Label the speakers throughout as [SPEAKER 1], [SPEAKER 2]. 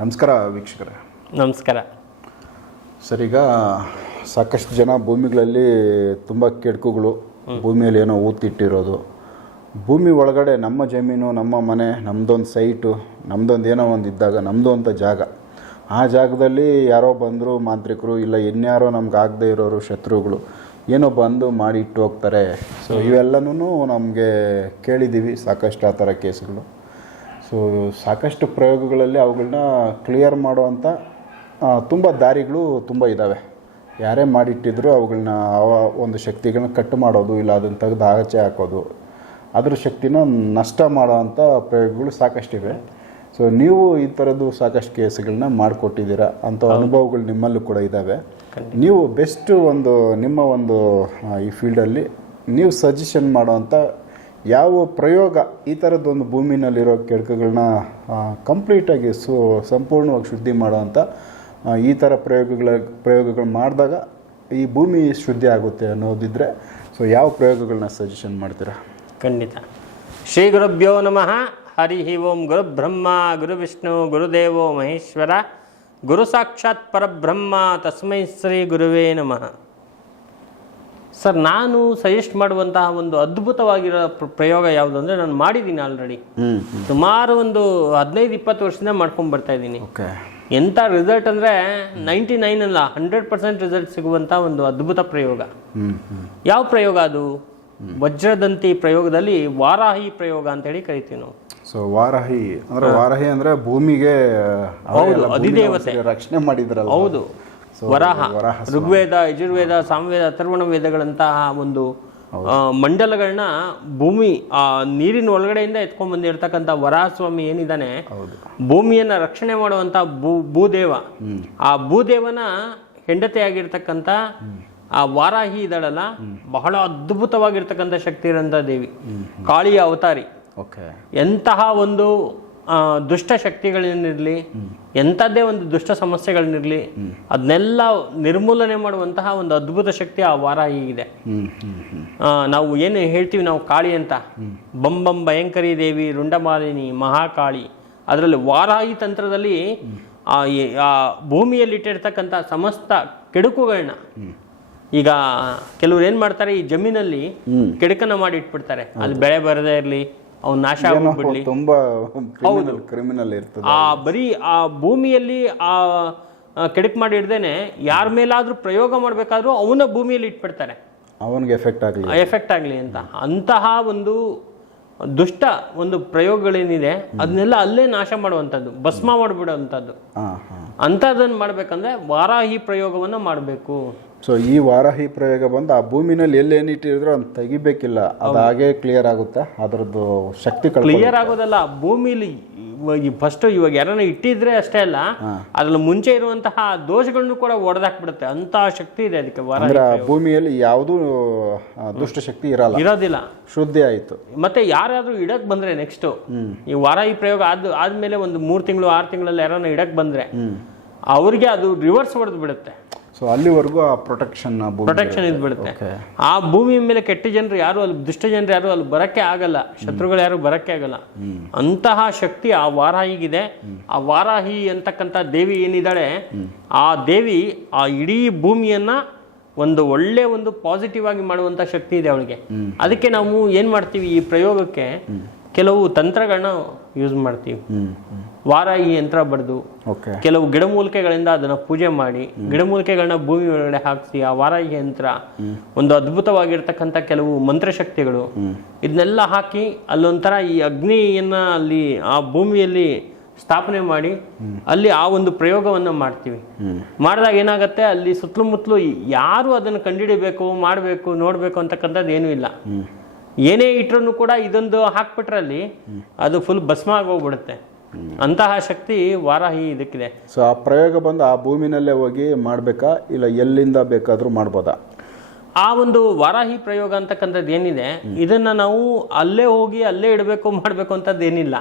[SPEAKER 1] ನಮಸ್ಕಾರ ವೀಕ್ಷಕರೇ.
[SPEAKER 2] ನಮಸ್ಕಾರ.
[SPEAKER 1] ಸರ್ ಈಗ ಸಾಕಷ್ಟು ಜನ ಭೂಮಿಗಳಲ್ಲಿ ತುಂಬ ಕೆಡಕುಗಳು ಭೂಮಿಯಲ್ಲಿ ಏನೋ ಊತಿಟ್ಟಿರೋದು. ಭೂಮಿ ಒಳಗಡೆ ನಮ್ಮ ಜಮೀನು ನಮ್ಮ ಮನೆ ನಮ್ಮದೊಂದು ಸೈಟು ನಮ್ಮದೊಂದು ಏನೋ ಒಂದು ಇದ್ದಾಗ ನಮ್ಮದು ಅಂತ ಜಾಗ. ಆ ಜಾಗದಲ್ಲಿ ಯಾರೋ ಬಂದರು ಮಾಂತ್ರಿಕರು ಇಲ್ಲ ಇನ್ಯಾರೋ ನಮ್ಗೆ ಆಗದೆ ಇರೋರು ಶತ್ರುಗಳು ಏನೋ ಬಂದು ಮಾಡಿ ಇಟ್ಟು ಹೋಗ್ತಾರೆ ಸೊ ಇವೆಲ್ಲನೂ ನಮಗೆ ಕೇಳಿದ್ದೀವಿ ಸಾಕಷ್ಟು ಆ ಥರ ಕೇಸ್ಗಳು. ಸೊ ಸಾಕಷ್ಟು ಪ್ರಯೋಗಗಳಲ್ಲಿ ಅವುಗಳನ್ನ ಕ್ಲಿಯರ್ ಮಾಡುವಂಥ ತುಂಬ ದಾರಿಗಳು ತುಂಬ ಇದ್ದಾವೆ ಯಾರೇ ಮಾಡಿಟ್ಟಿದ್ರು ಅವುಗಳನ್ನ ಅವ ಒಂದು ಶಕ್ತಿಗಳನ್ನ ಕಟ್ಟು ಮಾಡೋದು ಇಲ್ಲ ಅದನ್ನು ತೆಗೆದು ಆಚೆ ಹಾಕೋದು ಅದ್ರ ಶಕ್ತಿನ ನಷ್ಟ ಮಾಡೋವಂಥ ಪ್ರಯೋಗಗಳು ಸಾಕಷ್ಟಿವೆ ಸೊ ನೀವು ಈ ಥರದ್ದು ಸಾಕಷ್ಟು ಕೇಸ್ಗಳನ್ನ ಮಾಡಿಕೊಟ್ಟಿದ್ದೀರಾ ಅಂಥ ಅನುಭವಗಳು ನಿಮ್ಮಲ್ಲೂ ಕೂಡ ಇದ್ದಾವೆ ನೀವು ಬೆಸ್ಟ್ ಒಂದು ನಿಮ್ಮ ಒಂದು ಈ ಫೀಲ್ಡಲ್ಲಿ ನೀವು ಸಜೆಷನ್ ಮಾಡೋವಂಥ ಯಾವ ಪ್ರಯೋಗ ಈ ಥರದ್ದೊಂದು ಭೂಮಿನಲ್ಲಿರೋ ಕೆಡಕುಗಳನ್ನ ಕಂಪ್ಲೀಟಾಗಿ ಸು, ಸಂಪೂರ್ಣವಾಗಿ ಶುದ್ಧಿ ಮಾಡೋವಂಥ ಈ ಥರ ಪ್ರಯೋಗಗಳ, ಪ್ರಯೋಗಗಳು ಮಾಡಿದಾಗ ಈ ಭೂಮಿ ಶುದ್ಧಿ ಆಗುತ್ತೆ ಅನ್ನೋದಿದ್ರೆ ಸೊ ಯಾವ ಪ್ರಯೋಗಗಳನ್ನ ಸಜೆಷನ್ ಮಾಡ್ತೀರಾ?
[SPEAKER 2] ಖಂಡಿತ. ಶ್ರೀ ಗುರುಭ್ಯೋ ನಮಃ. ಹರಿ ಓಂ ಗುರು ಬ್ರಹ್ಮ, ಗುರು ವಿಷ್ಣು ಗುರುದೇವೋ ಮಹೇಶ್ವರ. ಗುರು ಸಾಕ್ಷಾತ್ ಪರಬ್ರಹ್ಮ. ತಸ್ಮೈ ಶ್ರೀ ಗುರುವೇ ನಮಃ. ಸರ್ ನಾನು ಸಜೆಸ್ಟ್ ಮಾಡುವಂತಹ ಒಂದು ಅದ್ಭುತವಾಗಿರೋ ಪ್ರ- ಪ್ರಯೋಗ ಯಾವುದು ಅಂದರೆ ನಾನು ಮಾಡಿದ್ದೀನಿ ಆಲ್ರೆಡಿ ಸುಮಾರು ಒಂದು ಹದಿನೈದು ಇಪ್ಪತ್ತು ವರ್ಷದಿಂದ ಮಾಡ್ಕೊಂಡು ಬರ್ತಾ ಇದ್ದೀನಿ.
[SPEAKER 1] ಓಕೆ
[SPEAKER 2] ಎಂಥ ರಿಸಲ್ಟ್ ಅಂದರೆ ನೈಂಟಿ ನೈನ್ ಅಲ್ಲ ಹಂಡ್ರೆಡ್ ಪರ್ಸೆಂಟ್ ರಿಸಲ್ಟ್ ಸಿಗುವಂಥ ಒಂದು ಅದ್ಭುತ ಪ್ರಯೋಗ. ಯಾವ ಪ್ರಯೋಗ ಅದು? ವಜ್ರದಂತಿ ಪ್ರಯೋಗದಲ್ಲಿ ವಾರಾಹಿ ಪ್ರಯೋಗ ಅಂತ ಹೇಳಿ ಕರಿತೀವಿ ನಾವು.
[SPEAKER 1] ಸೊ ವಾರಾಹಿ ಅಂದ್ರೆ ವಾರಾಹಿ ಅಂದ್ರೆ ಭೂಮಿಗೆ
[SPEAKER 2] ಹೌದು, ಅಧಿದೇವತೆ.
[SPEAKER 1] ರಕ್ಷಣೆ ಮಾಡಿದ್ರಲ್ಲ
[SPEAKER 2] ಹೌದು. ವರಾಹ. ಋಗ್ವೇದ ಯಜುರ್ವೇದ ಸಾಮವೇದ ಅಥರ್ವಣ ವೇದಗಳಂತಹ ಒಂದು ಮಂಡಲಗಳನ್ನ ಭೂಮಿ ಆ ನೀರಿನ ಒಳಗಡೆಯಿಂದ ಎತ್ಕೊಂಡ್ ಬಂದಿರತಕ್ಕಂತ ವರಾಹ ಸ್ವಾಮಿ ಏನಿದ್ದಾನೆ ಭೂಮಿಯನ್ನ ರಕ್ಷಣೆ ಮಾಡುವಂತ ಭೂ ಭೂದೇವ. ಆ ಭೂದೇವನ ಹೆಂಡತಿಯಾಗಿರ್ತಕ್ಕಂಥ ಆ ವಾರಾಹಿ ಇದ್ದಾಳಲ್ಲ ಬಹಳ ಅದ್ಭುತವಾಗಿರ್ತಕ್ಕಂಥ ಶಕ್ತಿ ಇರೋಂಥ ದೇವಿ ಕಾಳಿಯ ಅವತಾರಿ.
[SPEAKER 1] ಓಕೆ.
[SPEAKER 2] ಎಂತಹ ಒಂದು ದುಷ್ಟ ಶಕ್ತಿಗಳೇನಿರಲಿ ಎಂಥದ್ದೇ ಒಂದು ದುಷ್ಟ ಸಮಸ್ಯೆಗಳನ್ನಿರಲಿ ಅದನ್ನೆಲ್ಲ ನಿರ್ಮೂಲನೆ ಮಾಡುವಂತಹ ಒಂದು ಅದ್ಭುತ ಶಕ್ತಿ ಆ
[SPEAKER 1] ವಾರ
[SPEAKER 2] ಆ, ನಾವು ಏನು ಹೇಳ್ತೀವಿ ನಾವು ಕಾಳಿ ಅಂತ? ಬಂ ಬಂ ಭಯಂಕರಿ ದೇವಿ ರುಂಡಮಾಲಿನಿ ಮಹಾಕಾಳಿ. ಅದರಲ್ಲಿ ವಾರಾಯಿ ತಂತ್ರದಲ್ಲಿ ಆ ಭೂಮಿಯಲ್ಲಿ ಇಟ್ಟಿರ್ತಕ್ಕಂಥ ಸಮಸ್ತ ಕೆಡುಕುಗಳನ್ನ ಈಗ ಕೆಲವ್ರು ಏನ್ ಮಾಡ್ತಾರೆ ಈ ಜಮೀನಲ್ಲಿ ಕೆಡುಕನ್ನ ಮಾಡಿ ಇಟ್ಬಿಡ್ತಾರೆ. ಅಲ್ಲಿ ಬೆಳೆ ಬರದೇ ಇರಲಿ ಅವ್ನು ನಾಶ ಆಗ್ಬಿಡ್ಲಿ
[SPEAKER 1] ತುಂಬಾ ಕ್ರಿಮಿನಲ್ ಇರ್ತದೆ.
[SPEAKER 2] ಆ ಬರೀ ಆ ಭೂಮಿಯಲ್ಲಿ ಆ ಕೆಡಕ್ ಮಾಡಿ ಇಡ್ದೇನೆ ಯಾರ ಮೇಲಾದ್ರೂ ಪ್ರಯೋಗ ಮಾಡ್ಬೇಕಾದ್ರೂ ಅವನ ಭೂಮಿಯಲ್ಲಿ ಇಟ್ಬಿಡ್ತಾರೆ.
[SPEAKER 1] ಅವನಿಗೆ ಎಫೆಕ್ಟ್ ಆಗಲಿ.
[SPEAKER 2] ಎಫೆಕ್ಟ್ ಆಗಲಿ ಅಂತ. ಅಂತಹ ಒಂದು ದುಷ್ಟ ಒಂದು ಪ್ರಯೋಗಗಳೇನಿದೆ ಅದನ್ನೆಲ್ಲ ಅಲ್ಲೇ ನಾಶ ಮಾಡುವಂಥದ್ದು ಭಸ್ಮ ಮಾಡಿಬಿಡುವಂಥದ್ದು. ಅಂಥದ್ದನ್ನು ಮಾಡಬೇಕಂದ್ರೆ ವಾರಾಹಿ ಪ್ರಯೋಗವನ್ನು ಮಾಡಬೇಕು.
[SPEAKER 1] ಸೊ ಈ ವಾರಾಹಿ ಪ್ರಯೋಗ ಬಂದು ಆ ಭೂಮಿನಲ್ಲಿ ಎಲ್ಲಿ ಏನಿಟ್ಟಿದ್ರು ಅದನ್ನ ತೆಗಿಬೇಕಿಲ್ಲ. ಅದು ಹಾಗೆ ಕ್ಲಿಯರ್ ಆಗುತ್ತೆ. ಅದರದ್ದು ಶಕ್ತಿ
[SPEAKER 2] ಕ್ಲಿಯರ್ ಆಗೋದಲ್ಲ ಭೂಮಿಲಿ ಫಸ್ಟ್ ಇವಾಗ ಯಾರನ್ನ ಇಟ್ಟಿದ್ರೆ ಅಷ್ಟೇ ಅಲ್ಲ ಅದ್ರಲ್ಲಿ ಮುಂಚೆ ಇರುವಂತಹ ದೋಷಗಳನ್ನು ಕೂಡ ಒಡೆದಾಕ್ಬಿಡುತ್ತೆ. ಅಂತ ಶಕ್ತಿ ಇದೆ ಅದಕ್ಕೆ
[SPEAKER 1] ಭೂಮಿಯಲ್ಲಿ ಯಾವುದೂ ದುಷ್ಟ ಶಕ್ತಿ ಇರಲ್ಲ.
[SPEAKER 2] ಇರೋದಿಲ್ಲ.
[SPEAKER 1] ಶುದ್ಧಿ ಆಯ್ತು.
[SPEAKER 2] ಮತ್ತೆ ಯಾರಾದ್ರೂ ಇಡಕ್ ಬಂದ್ರೆ ನೆಕ್ಸ್ಟ್ ಈ ವಾರಾಹಿ ಪ್ರಯೋಗ ಆದ ಆದ್ಮೇಲೆ ಒಂದು ಮೂರ್ ತಿಂಗಳು ಆರು ತಿಂಗಳಲ್ಲಿ ಯಾರನ್ನ ಇಡಕ್ ಬಂದ್ರೆ ಅವ್ರಿಗೆ ಅದು ರಿವರ್ಸ್ ಹೊಡೆದು ಬಿಡುತ್ತೆ.
[SPEAKER 1] ಸೊ ಅಲ್ಲಿವರೆಗೂ ಆ ಪ್ರೊಟೆಕ್ಷನ್
[SPEAKER 2] ಪ್ರೊಟೆಕ್ಷನ್ ಇದು ಬಿಡುತ್ತೆ ಆ ಭೂಮಿ ಮೇಲೆ ಕೆಟ್ಟ ಜನರು ಯಾರು ಅಲ್ಲಿ ದುಷ್ಟ ಜನರು ಯಾರು ಅಲ್ಲಿ ಬರಕ್ಕೆ ಆಗಲ್ಲ. ಶತ್ರುಗಳು ಯಾರು ಬರಕ್ಕೆ ಆಗಲ್ಲ. ಅಂತಹ ಶಕ್ತಿ ಆ ವಾರಾಹಿಗಿದೆ. ಆ ವಾರಾಹಿ ಅಂತಕ್ಕಂಥ ದೇವಿ ಏನಿದ್ದಾಳೆ? ಆ ದೇವಿ ಆ ಇಡೀ ಭೂಮಿಯನ್ನ ಒಂದು ಒಳ್ಳೆ ಒಂದು ಪಾಸಿಟಿವ್ ಆಗಿ ಮಾಡುವಂತ ಶಕ್ತಿ ಇದೆ ಅವಳಿಗೆ. ಅದಕ್ಕೆ ನಾವು ಏನ್ ಮಾಡ್ತೀವಿ ಈ ಪ್ರಯೋಗಕ್ಕೆ? ಕೆಲವು ತಂತ್ರಗಳನ್ನ ಯೂಸ್ ಮಾಡ್ತೀವಿ.
[SPEAKER 1] ವಾರ ಹ್ಮ್
[SPEAKER 2] ಯಂತ್ರ
[SPEAKER 1] ಓಕೆ.
[SPEAKER 2] ಕೆಲವು ಗಿಡಮೂಲಿಕೆಗಳಿಂದ ಅದನ್ನ ಪೂಜೆ ಮಾಡಿ ಗಿಡಮೂಲಿಕೆಗಳನ್ನ ಭೂಮಿ ಒಳಗಡೆ ಹಾಕಿಸಿ ಆ ವಾರಾಹಿ ಯಂತ್ರ ಒಂದು ಅದ್ಭುತವಾಗಿರ್ತಕ್ಕಂಥ ಕೆಲವು ಮಂತ್ರಶಕ್ತಿಗಳು ಇದನ್ನೆಲ್ಲ ಹಾಕಿ ಅಲ್ಲೊಂಥರ ಈ ಅಗ್ನಿಯನ್ನ ಅಲ್ಲಿ ಆ ಭೂಮಿಯಲ್ಲಿ ಸ್ಥಾಪನೆ ಮಾಡಿ ಅಲ್ಲಿ ಆ ಒಂದು ಪ್ರಯೋಗವನ್ನ ಮಾಡ್ತೀವಿ. ಮಾಡಿದಾಗ ಏನಾಗುತ್ತೆ ಅಲ್ಲಿ ಸುತ್ತಲೂ ಮುತ್ತಲು ಯಾರು ಅದನ್ನು ಕಂಡುಹಿಡಿಬೇಕು ಮಾಡಬೇಕು ನೋಡಬೇಕು ಅಂತಕ್ಕಂಥದ್ದು ಏನೂ ಇಲ್ಲ. ಏನೇ ಇಟ್ರು ಕೂಡ ಇದೊಂದು ಹಾಕ್ಬಿಟ್ರಲ್ಲಿ ಅದು ಫುಲ್ ಭಸ್ಮ ಆಗೋಗ್ಬಿಡುತ್ತೆ. ಅಂತಹ ಶಕ್ತಿ ವಾರಾಹಿ ಇದಕ್ಕಿದೆ.
[SPEAKER 1] ಸೊ ಆ ಪ್ರಯೋಗ ಬಂದು ಆ ಭೂಮಿನಲ್ಲೇ ಹೋಗಿ ಮಾಡಬೇಕಾ? ಇಲ್ಲ ಎಲ್ಲಿಂದ ಬೇಕಾದರೂ ಮಾಡ್ಬೋದಾ?
[SPEAKER 2] ಆ ಒಂದು ವಾರಾಹಿ ಪ್ರಯೋಗ ಅಂತಕ್ಕಂಥದ್ದು ಏನಿದೆ ಇದನ್ನು ನಾವು ಅಲ್ಲೇ ಹೋಗಿ ಅಲ್ಲೇ ಇಡಬೇಕು ಮಾಡಬೇಕು ಅಂತದ್ದು ಏನಿಲ್ಲ.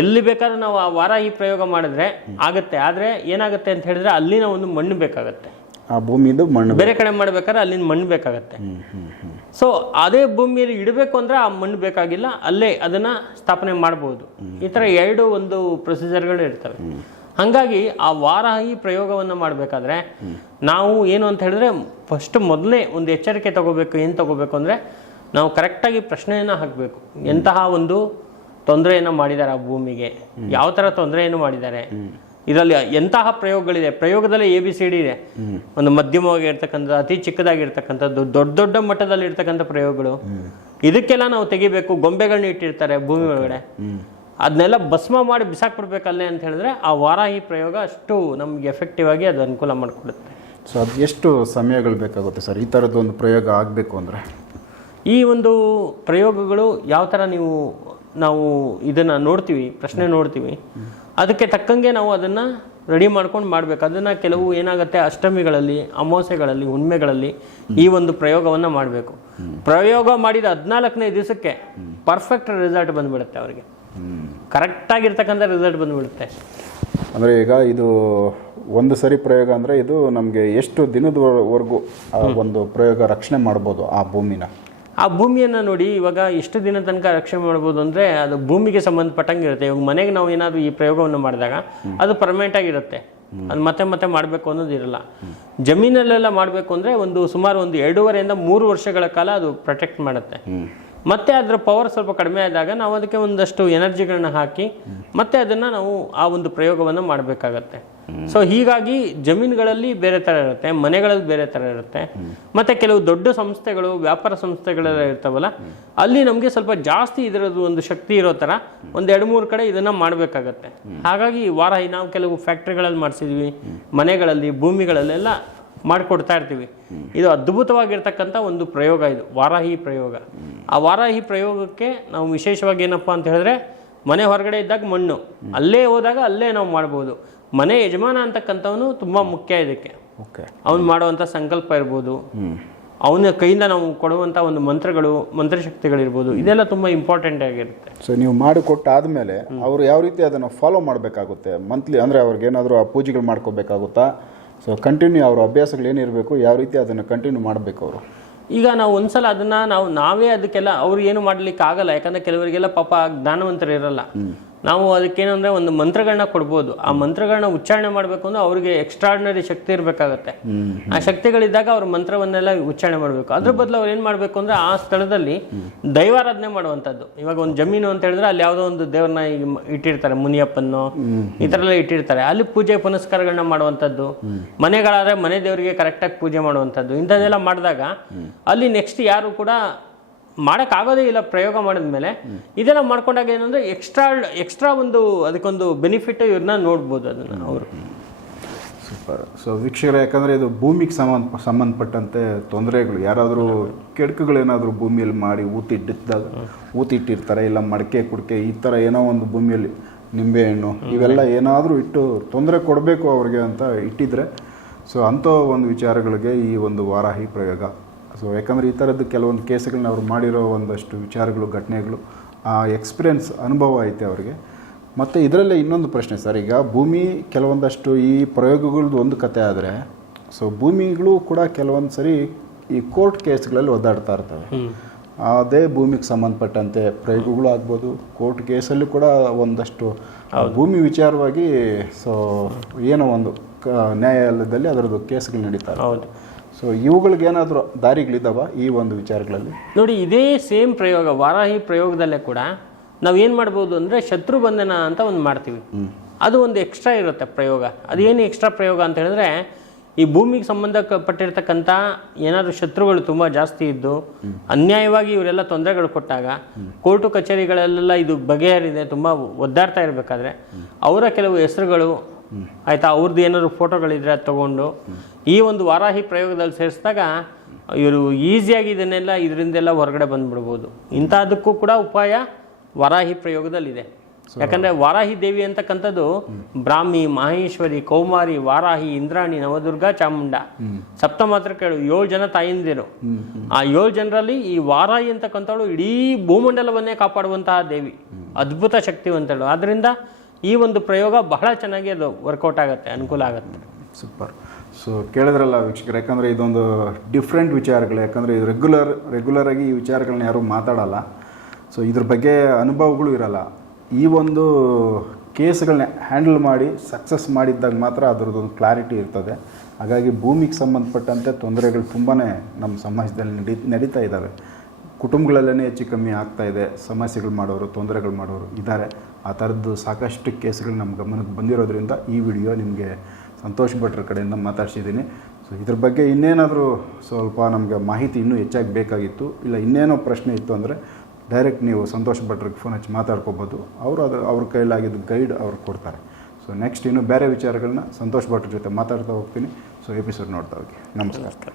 [SPEAKER 2] ಎಲ್ಲಿ ಬೇಕಾದ್ರೂ ನಾವು ಆ ವಾರಾಹಿ ಪ್ರಯೋಗ ಮಾಡಿದ್ರೆ ಆಗುತ್ತೆ. ಆದರೆ ಏನಾಗುತ್ತೆ ಅಂತ ಹೇಳಿದ್ರೆ ಅಲ್ಲಿನ ಒಂದು ಮಣ್ಣು ಬೇಕಾಗತ್ತೆ.
[SPEAKER 1] ಆ ಭೂಮಿದು ಮಣ್ಣು
[SPEAKER 2] ಬೇರೆ ಕಡೆ ಮಾಡ್ಬೇಕಾದ್ರೆ ಅಲ್ಲಿನ ಮಣ್ಣು ಬೇಕಾಗತ್ತೆ. ಸೊ ಅದೇ ಭೂಮಿಯಲ್ಲಿ ಇಡಬೇಕು ಅಂದ್ರೆ ಆ ಮಣ್ಣು ಬೇಕಾಗಿಲ್ಲ ಅಲ್ಲೇ ಅದನ್ನ ಸ್ಥಾಪನೆ ಮಾಡಬಹುದು ಈ ತರ ಎರಡು ಒಂದು ಪ್ರೊಸೀಜರ್ಗಳು ಇರ್ತವೆ. ಹಾಗಾಗಿ ಆ ವಾರಾಹಿ ಪ್ರಯೋಗವನ್ನು ಮಾಡಬೇಕಾದ್ರೆ ನಾವು ಏನು ಅಂತ ಹೇಳಿದ್ರೆ ಫಸ್ಟ್ ಮೊದಲೇ ಒಂದು ಎಚ್ಚರಿಕೆ ತಗೋಬೇಕು ಏನು ತಗೋಬೇಕು ಅಂದರೆ ನಾವು ಕರೆಕ್ಟಾಗಿ ಪ್ರಶ್ನೆಯನ್ನು ಹಾಕಬೇಕು. ಎಂತಹ ಒಂದು ತೊಂದರೆಯನ್ನು ಮಾಡಿದ್ದಾರೆ ಆ ಭೂಮಿಗೆ? ಯಾವ ಥರ ತೊಂದರೆಯನ್ನು ಮಾಡಿದ್ದಾರೆ? ಇದರಲ್ಲಿ ಎಂತಹ ಪ್ರಯೋಗಗಳಿದೆ? ಪ್ರಯೋಗದಲ್ಲಿ ಎ ಬಿ ಸಿ ಡಿ ಇದೆ. ಒಂದು ಮಧ್ಯಮವಾಗಿ ಇರ್ತಕ್ಕಂಥದ್ದು ಅತಿ ಚಿಕ್ಕದಾಗಿರ್ತಕ್ಕಂಥದ್ದು ದೊಡ್ಡ ದೊಡ್ಡ ಮಟ್ಟದಲ್ಲಿ ಇರ್ತಕ್ಕಂಥ ಪ್ರಯೋಗಗಳು. ಇದಕ್ಕೆಲ್ಲ ನಾವು ತೆಗಿಬೇಕು ಗೊಂಬೆಗಳನ್ನ ಇಟ್ಟಿರ್ತಾರೆ ಭೂಮಿ ಒಳಗಡೆ. ಅದನ್ನೆಲ್ಲ ಭಸ್ಮ ಮಾಡಿ ಬಿಸಾಕ್ಬಿಡ್ಬೇಕಲ್ಲೇ ಅಂತ ಹೇಳಿದ್ರೆ ಆ ವಾರಾಹಿ ಪ್ರಯೋಗ ಅಷ್ಟು ನಮ್ಗೆ ಎಫೆಕ್ಟಿವ್ ಆಗಿ ಅದು ಅನುಕೂಲ ಮಾಡಿಕೊಡುತ್ತೆ.
[SPEAKER 1] ಸೊ ಅದು ಎಷ್ಟು ಸಮಯಗಳು ಬೇಕಾಗುತ್ತೆ ಸರ್? ಈ ಥರದ್ದು ಒಂದು ಪ್ರಯೋಗ ಆಗಬೇಕು ಅಂದರೆ?
[SPEAKER 2] ಈ ಒಂದು ಪ್ರಯೋಗಗಳು ಯಾವ ಥರ ನೀವು ನಾವು ಇದನ್ನು ನೋಡ್ತೀವಿ ಪ್ರಶ್ನೆ ನೋಡ್ತೀವಿ ಅದಕ್ಕೆ ತಕ್ಕಂಗೆ ನಾವು ಅದನ್ನು ರೆಡಿ ಮಾಡ್ಕೊಂಡು ಮಾಡಬೇಕು. ಅದನ್ನು ಕೆಲವು ಏನಾಗುತ್ತೆ, ಅಷ್ಟಮಿಗಳಲ್ಲಿ, ಅಮಾವಾಸ್ಯೆಗಳಲ್ಲಿ, ಹುಣ್ಮೆಗಳಲ್ಲಿ ಈ ಒಂದು ಪ್ರಯೋಗವನ್ನು ಮಾಡಬೇಕು. ಪ್ರಯೋಗ ಮಾಡಿದ ಹದಿನಾಲ್ಕನೇ ದಿವಸಕ್ಕೆ ಪರ್ಫೆಕ್ಟ್ ರಿಸಲ್ಟ್ ಬಂದ್ಬಿಡುತ್ತೆ ಅವರಿಗೆ. ಕರೆಕ್ಟಾಗಿರ್ತಕ್ಕಂಥ ರಿಸಲ್ಟ್ ಬಂದ್ಬಿಡುತ್ತೆ.
[SPEAKER 1] ಅಂದರೆ ಈಗ ಇದು ಒಂದು ಸರಿ ಪ್ರಯೋಗ ಅಂದರೆ ಇದು ನಮಗೆ ಎಷ್ಟು ದಿನದವರೆಗೂ ಒಂದು ಪ್ರಯೋಗ ರಕ್ಷಣೆ ಮಾಡ್ಬೋದು ಆ ಭೂಮಿನ?
[SPEAKER 2] ಆ ಭೂಮಿಯನ್ನು ನೋಡಿ ಇವಾಗ ಎಷ್ಟು ದಿನ ತನಕ ರಕ್ಷಣೆ ಮಾಡ್ಬೋದು ಅಂದರೆ ಅದು ಭೂಮಿಗೆ ಸಂಬಂಧಪಟ್ಟಂಗೆ ಇರುತ್ತೆ. ಇವಾಗ ಮನೆಗೆ ನಾವು ಏನಾದರೂ ಈ ಪ್ರಯೋಗವನ್ನು ಮಾಡಿದಾಗ ಅದು ಪರ್ಮನೆಂಟ್ ಆಗಿರುತ್ತೆ ಅದು ಮತ್ತೆ ಮತ್ತೆ ಮಾಡಬೇಕು ಅನ್ನೋದು ಇರಲ್ಲ. ಜಮೀನಲ್ಲೆಲ್ಲ ಮಾಡಬೇಕು ಅಂದರೆ ಒಂದು ಸುಮಾರು ಒಂದು ಎರಡೂವರೆಯಿಂದ ಮೂರು ವರ್ಷಗಳ ಕಾಲ ಅದು ಪ್ರೊಟೆಕ್ಟ್ ಮಾಡುತ್ತೆ. ಮತ್ತೆ ಅದರ ಪವರ್ ಸ್ವಲ್ಪ ಕಡಿಮೆ ಆದಾಗ ನಾವು ಅದಕ್ಕೆ ಒಂದಷ್ಟು ಎನರ್ಜಿಗಳನ್ನ ಹಾಕಿ ಮತ್ತೆ ಅದನ್ನ ನಾವು ಆ ಒಂದು ಪ್ರಯೋಗವನ್ನು ಮಾಡಬೇಕಾಗತ್ತೆ. ಸೊ ಹೀಗಾಗಿ ಜಮೀನುಗಳಲ್ಲಿ ಬೇರೆ ತರ ಇರುತ್ತೆ ಮನೆಗಳಲ್ಲಿ ಬೇರೆ ತರ ಇರುತ್ತೆ. ಮತ್ತೆ ಕೆಲವು ದೊಡ್ಡ ಸಂಸ್ಥೆಗಳು ವ್ಯಾಪಾರ ಸಂಸ್ಥೆಗಳೆಲ್ಲ ಇರ್ತಾವಲ್ಲ ಅಲ್ಲಿ ನಮಗೆ ಸ್ವಲ್ಪ ಜಾಸ್ತಿ ಇದರದ್ದು ಒಂದು ಶಕ್ತಿ ಇರೋ ತರ ಒಂದು ಎರಡು ಮೂರು ಕಡೆ ಇದನ್ನ ಮಾಡಬೇಕಾಗತ್ತೆ. ಹಾಗಾಗಿ ವಾರ ನಾವು ಕೆಲವು ಫ್ಯಾಕ್ಟ್ರಿಗಳಲ್ಲಿ ಮಾಡಿಸಿದ್ವಿ ಮನೆಗಳಲ್ಲಿ ಭೂಮಿಗಳಲ್ಲೆಲ್ಲ ಮಾಡಿಕೊಡ್ತಾ ಇರ್ತೀವಿ. ಇದು ಅದ್ಭುತವಾಗಿರ್ತಕ್ಕಂಥ ಒಂದು ಪ್ರಯೋಗ ಇದು ವಾರಾಹಿ ಪ್ರಯೋಗ. ಆ ವಾರಾಹಿ ಪ್ರಯೋಗಕ್ಕೆ ನಾವು ವಿಶೇಷವಾಗಿ ಏನಪ್ಪ ಅಂತ ಹೇಳಿದ್ರೆ ಮನೆ ಹೊರಗಡೆ ಇದ್ದಾಗ ಮಣ್ಣು ಅಲ್ಲೇ ಹೋದಾಗ ಅಲ್ಲೇ ನಾವು ಮಾಡ್ಬೋದು. ಮನೆ ಯಜಮಾನ ಅಂತಕ್ಕಂಥವನು ತುಂಬ ಮುಖ್ಯ ಇದಕ್ಕೆ.
[SPEAKER 1] ಓಕೆ.
[SPEAKER 2] ಅವನು ಮಾಡುವಂಥ ಸಂಕಲ್ಪ ಇರ್ಬೋದು. ಅವನ ಕೈಯಿಂದ ನಾವು ಕೊಡುವಂಥ ಒಂದು ಮಂತ್ರಗಳು ಮಂತ್ರಶಕ್ತಿಗಳಿರ್ಬೋದು ಇದೆಲ್ಲ ತುಂಬ ಇಂಪಾರ್ಟೆಂಟ್ ಆಗಿರುತ್ತೆ.
[SPEAKER 1] ಸೊ ನೀವು ಮಾಡಿಕೊಟ್ಟಾದ್ಮೇಲೆ ಅವರು ಯಾವ ರೀತಿ ಅದನ್ನು ಫಾಲೋ ಮಾಡಬೇಕಾಗುತ್ತೆ? ಮಂತ್ಲಿ ಅಂದರೆ ಅವ್ರಿಗೆ ಏನಾದರೂ ಆ ಪೂಜೆಗಳು ಮಾಡ್ಕೋಬೇಕಾಗುತ್ತಾ? ಸೊ ಕಂಟಿನ್ಯೂ ಅವ್ರ ಅಭ್ಯಾಸಗಳು ಏನಿರಬೇಕು ಯಾವ ರೀತಿ ಅದನ್ನು ಕಂಟಿನ್ಯೂ ಮಾಡಬೇಕು ಅವರು?
[SPEAKER 2] ಈಗ ನಾವು ಒಂದ್ಸಲ ಅದನ್ನ ನಾವು ನಾವೇ ಅದಕ್ಕೆಲ್ಲ ಅವ್ರು ಏನು ಮಾಡ್ಲಿಕ್ಕೆ ಆಗಲ್ಲ ಯಾಕಂದ್ರೆ ಕೆಲವರಿಗೆಲ್ಲ ಪಾಪ ಜ್ಞಾನವಂತರು ಇರಲ್ಲ. ನಾವು ಅದಕ್ಕೇನು ಅಂದರೆ ಒಂದು ಮಂತ್ರಗಳನ್ನ ಕೊಡ್ಬೋದು. ಆ ಮಂತ್ರಗಳನ್ನ ಉಚ್ಚಾರಣೆ ಮಾಡಬೇಕು ಅಂದ್ರೆ ಅವ್ರಿಗೆ ಎಕ್ಸ್ಟ್ರಾರ್ಡಿನರಿ ಶಕ್ತಿ ಇರಬೇಕಾಗತ್ತೆ. ಆ ಶಕ್ತಿಗಳಿದ್ದಾಗ ಅವ್ರ ಮಂತ್ರವನ್ನೆಲ್ಲ ಉಚ್ಚಾರಣೆ ಮಾಡಬೇಕು. ಅದ್ರ ಬದಲು ಅವ್ರು ಏನು ಮಾಡಬೇಕು ಅಂದ್ರೆ ಆ ಸ್ಥಳದಲ್ಲಿ ದೈವಾರಾಧನೆ ಮಾಡುವಂಥದ್ದು. ಇವಾಗ ಒಂದು ಜಮೀನು ಅಂತ ಹೇಳಿದ್ರೆ ಅಲ್ಲಿ ಯಾವುದೋ ಒಂದು ದೇವ್ರನ್ನ ಇಟ್ಟಿರ್ತಾರೆ ಮುನಿಯಪ್ಪನ್ನು ಈ ಥರ ಎಲ್ಲ ಇಟ್ಟಿರ್ತಾರೆ. ಅಲ್ಲಿ ಪೂಜೆ ಪುನಸ್ಕಾರಗಳನ್ನ ಮಾಡುವಂಥದ್ದು. ಮನೆಗಳಾದರೆ ಮನೆ ದೇವರಿಗೆ ಕರೆಕ್ಟಾಗಿ ಪೂಜೆ ಮಾಡುವಂಥದ್ದು. ಇಂಥದ್ದೆಲ್ಲ ಮಾಡಿದಾಗ ಅಲ್ಲಿ ನೆಕ್ಸ್ಟ್ ಯಾರು ಕೂಡ ಮಾಡೋಕ್ಕಾಗೋದೇ ಇಲ್ಲ ಪ್ರಯೋಗ ಮಾಡಿದ್ಮೇಲೆ ಇದೆಲ್ಲ ಮಾಡ್ಕೊಂಡಾಗ ಏನಂದ್ರೆ ಎಕ್ಸ್ಟ್ರಾ ಎಕ್ಸ್ಟ್ರಾ ಒಂದು ಅದಕ್ಕೊಂದು ಬೆನಿಫಿಟ್ ಇವ್ರನ್ನ ನೋಡ್ಬೋದು ಅದನ್ನು ಅವರು.
[SPEAKER 1] ಸೂಪರ್. ಸೊ ವೀಕ್ಷಕರೇ ಯಾಕಂದರೆ ಇದು ಭೂಮಿಗೆ ಸಂಬಂಧ ಸಂಬಂಧಪಟ್ಟಂತೆ ತೊಂದರೆಗಳು ಯಾರಾದರೂ ಕೆಡಕುಗಳೇನಾದರೂ ಭೂಮಿಯಲ್ಲಿ ಮಾಡಿ ಊತಿಟ್ಟಿದ್ದಾಗ ಊತಿಟ್ಟಿರ್ತಾರೆ ಇಲ್ಲ ಮಡಕೆ ಕುಡಿಕೆ ಈ ಥರ ಏನೋ ಒಂದು ಭೂಮಿಯಲ್ಲಿ ನಿಂಬೆಹಣ್ಣು ಇವೆಲ್ಲ ಏನಾದರೂ ಇಟ್ಟು ತೊಂದರೆ ಕೊಡಬೇಕು ಅವ್ರಿಗೆ ಅಂತ ಇಟ್ಟಿದ್ರೆ ಸೊ ಅಂಥ ಒಂದು ವಿಚಾರಗಳಿಗೆ ಈ ಒಂದು ವಾರಾಹಿ ಪ್ರಯೋಗ ಸೊ ಯಾಕಂದರೆ ಈ ಥರದ್ದು ಕೆಲವೊಂದು ಕೇಸ್ಗಳನ್ನ ಅವ್ರು ಮಾಡಿರೋ ಒಂದಷ್ಟು ವಿಚಾರಗಳು ಘಟನೆಗಳು ಆ ಎಕ್ಸ್ಪೀರಿಯನ್ಸ್ ಅನುಭವ ಐತೆ ಅವರಿಗೆ. ಮತ್ತು ಇದರಲ್ಲೇ ಇನ್ನೊಂದು ಪ್ರಶ್ನೆ ಸರ್ ಈಗ ಭೂಮಿ ಕೆಲವೊಂದಷ್ಟು ಈ ಪ್ರಯೋಗಗಳದ್ದು ಒಂದು ಕತೆ ಆದರೆ ಸೊ ಭೂಮಿಗಳು ಕೂಡ ಕೆಲವೊಂದು ಸರಿ ಈ ಕೋರ್ಟ್ ಕೇಸ್ಗಳಲ್ಲಿ ಒದ್ದಾಡ್ತಾ ಇರ್ತವೆ. ಅದೇ ಭೂಮಿಗೆ ಸಂಬಂಧಪಟ್ಟಂತೆ ಪ್ರಯೋಗಗಳು ಆಗ್ಬೋದು ಕೋರ್ಟ್ ಕೇಸಲ್ಲೂ ಕೂಡ ಒಂದಷ್ಟು ಭೂಮಿ ವಿಚಾರವಾಗಿ ಸೊ ಏನೋ ಒಂದು ನ್ಯಾಯಾಲಯದಲ್ಲಿ ಅದರದ್ದು ಕೇಸ್ಗಳು ನಡೀತಾರೆ
[SPEAKER 2] ಹೌದು.
[SPEAKER 1] ಸೊ ಇವುಗಳಿಗೆ ಏನಾದರೂ ದಾರಿಗಳಿದ್ದಾವ ಈ ಒಂದು ವಿಚಾರಗಳಲ್ಲಿ?
[SPEAKER 2] ನೋಡಿ ಇದೇ ಸೇಮ್ ಪ್ರಯೋಗ ವಾರಾಹಿ ಪ್ರಯೋಗದಲ್ಲೇ ಕೂಡ ನಾವು ಏನು ಮಾಡ್ಬೋದು ಅಂದರೆ ಶತ್ರು ಬಂಧನ ಅಂತ ಒಂದು ಮಾಡ್ತೀವಿ. ಅದು ಒಂದು ಎಕ್ಸ್ಟ್ರಾ ಇರುತ್ತೆ ಪ್ರಯೋಗ. ಅದೇನು ಎಕ್ಸ್ಟ್ರಾ ಪ್ರಯೋಗ ಅಂತ ಹೇಳಿದ್ರೆ ಈ ಭೂಮಿಗೆ ಸಂಬಂಧಪಟ್ಟಿರ್ತಕ್ಕಂಥ ಏನಾದರೂ ಶತ್ರುಗಳು ತುಂಬ ಜಾಸ್ತಿ ಇದ್ದು ಅನ್ಯಾಯವಾಗಿ ಇವರೆಲ್ಲ ತೊಂದರೆಗಳು ಕೊಟ್ಟಾಗ ಕೋರ್ಟು ಕಚೇರಿಗಳಲ್ಲೆಲ್ಲ ಇದು ಬಗೆಹರಿದೆ ತುಂಬ ಒದ್ದಾಡ್ತಾ ಇರಬೇಕಾದ್ರೆ ಅವರ ಕೆಲವು ಹೆಸರುಗಳು ಆಯಿತಾ ಅವ್ರದ್ದು ಏನಾದ್ರು ಫೋಟೋಗಳಿದ್ರೆ ಅದು ತಗೊಂಡು ಈ ಒಂದು ವಾರಾಹಿ ಪ್ರಯೋಗದಲ್ಲಿ ಸೇರಿಸಿದಾಗ ಇವರು ಈಸಿಯಾಗಿ ಇದನ್ನೆಲ್ಲ ಇದರಿಂದೆಲ್ಲ ಹೊರಗಡೆ ಬಂದುಬಿಡ್ಬೋದು. ಇಂಥದಕ್ಕೂ ಕೂಡ ಉಪಾಯ ವಾರಾಹಿ ಪ್ರಯೋಗದಲ್ಲಿದೆ. ಯಾಕಂದ್ರೆ ವಾರಾಹಿ ದೇವಿ ಅಂತಕ್ಕಂಥದ್ದು ಬ್ರಾಹ್ಮಿ ಮಹೇಶ್ವರಿ ಕೌಮಾರಿ ವಾರಾಹಿ ಇಂದ್ರಾಣಿ ನವದುರ್ಗ ಚಾಮುಂಡ. ಸಪ್ತ ಮಾತ್ರ ಕೇಳು ಏಳು ಜನ ತಾಯಿಂದಿರು. ಆ ಏಳು ಜನರಲ್ಲಿ ಈ ವಾರಾಹಿ ಅಂತಕ್ಕಂಥವಳು ಇಡೀ ಭೂಮಂಡಲವನ್ನೇ ಕಾಪಾಡುವಂತಹ ದೇವಿ. ಅದ್ಭುತ ಶಕ್ತಿವಂತಳು. ಆದ್ರಿಂದ ಈ ಒಂದು ಪ್ರಯೋಗ ಬಹಳ ಚೆನ್ನಾಗಿ ಅದು ವರ್ಕೌಟ್ ಆಗುತ್ತೆ ಅನುಕೂಲ ಆಗುತ್ತೆ.
[SPEAKER 1] ಸೂಪರ್. ಸೊ ಕೇಳಿದ್ರಲ್ಲ ವೀಕ್ಷಕರು, ಯಾಕಂದರೆ ಇದೊಂದು ಡಿಫ್ರೆಂಟ್ ವಿಚಾರಗಳು, ಯಾಕಂದರೆ ಇದು ರೆಗ್ಯುಲರ್ ರೆಗ್ಯುಲರ್ ಆಗಿ ಈ ವಿಚಾರಗಳನ್ನ ಯಾರೂ ಮಾತಾಡಲ್ಲ. ಸೊ ಇದ್ರ ಬಗ್ಗೆ ಅನುಭವಗಳು ಇರಲ್ಲ. ಈ ಒಂದು ಕೇಸ್ಗಳನ್ನ ಹ್ಯಾಂಡಲ್ ಮಾಡಿ ಸಕ್ಸಸ್ ಮಾಡಿದ್ದಾಗ ಮಾತ್ರ ಅದರದ್ದೊಂದು ಕ್ಲಾರಿಟಿ ಇರ್ತದೆ. ಹಾಗಾಗಿ ಭೂಮಿಗೆ ಸಂಬಂಧಪಟ್ಟಂತೆ ತೊಂದರೆಗಳು ತುಂಬಾ ನಮ್ಮ ಸಮಾಜದಲ್ಲಿ ನಡಿ, ನಡೀತಾ ಇದ್ದಾವೆ. ಕುಟುಂಬಗಳಲ್ಲೇ ಹೆಚ್ಚು ಕಮ್ಮಿ ಆಗ್ತಾ ಇದೆ. ಸಮಸ್ಯೆಗಳು ಮಾಡೋರು, ತೊಂದರೆಗಳು ಮಾಡೋರು ಇದ್ದಾರೆ. ಆ ಥರದ್ದು ಸಾಕಷ್ಟು ಕೇಸ್ಗಳು ನಮ್ಮ ಗಮನಕ್ಕೆ ಬಂದಿರೋದ್ರಿಂದ ಈ ವಿಡಿಯೋ ನಿಮಗೆ ಸಂತೋಷ್ ಭಟ್ರ ಕಡೆಯಿಂದ ಮಾತಾಡ್ಸಿದ್ದೀನಿ. ಸೊ ಇದ್ರ ಬಗ್ಗೆ ಇನ್ನೇನಾದರೂ ಸ್ವಲ್ಪ ನಮಗೆ ಮಾಹಿತಿ ಇನ್ನೂ ಹೆಚ್ಚಾಗಿ ಬೇಕಾಗಿತ್ತು. ಇಲ್ಲ, ಇನ್ನೇನೋ ಪ್ರಶ್ನೆ ಇತ್ತು ಅಂದರೆ ಡೈರೆಕ್ಟ್ ನೀವು ಸಂತೋಷ್ ಭಟ್ರಿಗೆ ಫೋನ್ ಹಚ್ಚಿ ಮಾತಾಡ್ಕೋಬೋದು. ಅವರು ಅದು ಅವ್ರ ಕೈಲಾಗಿದ್ದು ಗೈಡ್ ಅವ್ರು ಕೊಡ್ತಾರೆ. ಸೊ ನೆಕ್ಸ್ಟ್ ಇನ್ನು ಬೇರೆ ವಿಚಾರಗಳನ್ನ ಸಂತೋಷ್ ಭಟ್ರ ಜೊತೆ ಮಾತಾಡ್ತಾ ಹೋಗ್ತೀನಿ. ಸೊ ಎಪಿಸೋಡ್ ನೋಡ್ತಾ ಹೋಗಿ. ನಮಸ್ಕಾರ.